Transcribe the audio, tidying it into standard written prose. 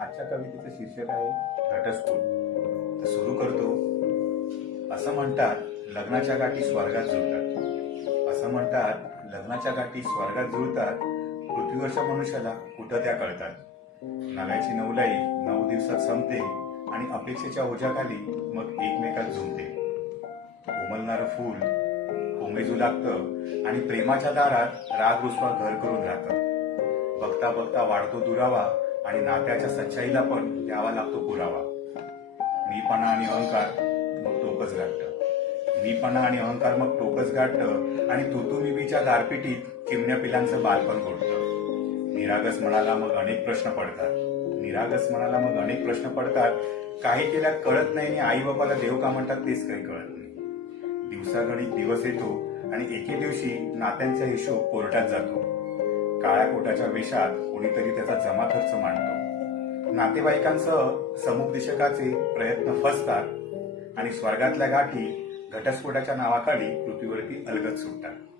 आजच्या कवितेचं शीर्षक आहे घटस्फोट. तर सुरू करतो. असं म्हणतात लग्नाच्या गाठी स्वर्गात जुळतात. असं म्हणतात लग्नाच्या गाठी स्वर्गात जुळतात. पृथ्वीवरच्या मनुष्याला कुठं त्या कळतात. नव्याची नवलाई 9 दिवसात संपते आणि अपेक्षेच्या ओझ्याखाली मग एकमेकात झुंबते. उमलणारं फूल कोमेजू लागतं आणि प्रेमाच्या दारात राग रुसवा घर करून राहतं. बघता बघता वाढतो दुरावा आणि नात्याच्या सच्चाईला पण द्यावा लागतो पुरावा. मीपणा आणि अहंकार मग टोकच गाठतं. मीपणा आणि अहंकार मग टोकच गाठतं आणि तुतुमिबीच्या गारपिटीत चिमण्या पिलांचं बालपण गोडतं. निरागस मनाला मग अनेक प्रश्न पडतात. निरागस मनाला मग अनेक प्रश्न पडतात. काही केल्यात कळत नाही आणि आई बाबाला देव का म्हणतात तेच काही कळत नाही. दिवसागणिक दिवस येतो आणि एके दिवशी नात्यांचा हिशोब कोर्टात जातो. काळ्या कोटाच्या वेशात कोणीतरी त्याचा जमा खर्च मांडतो. नातेवाईकांसह समुपदेशकाचे प्रयत्न फसतात आणि स्वर्गातल्या गाठी घटस्फोटाच्या नावाखाली पृथ्वीवरती अलगद सुटतात.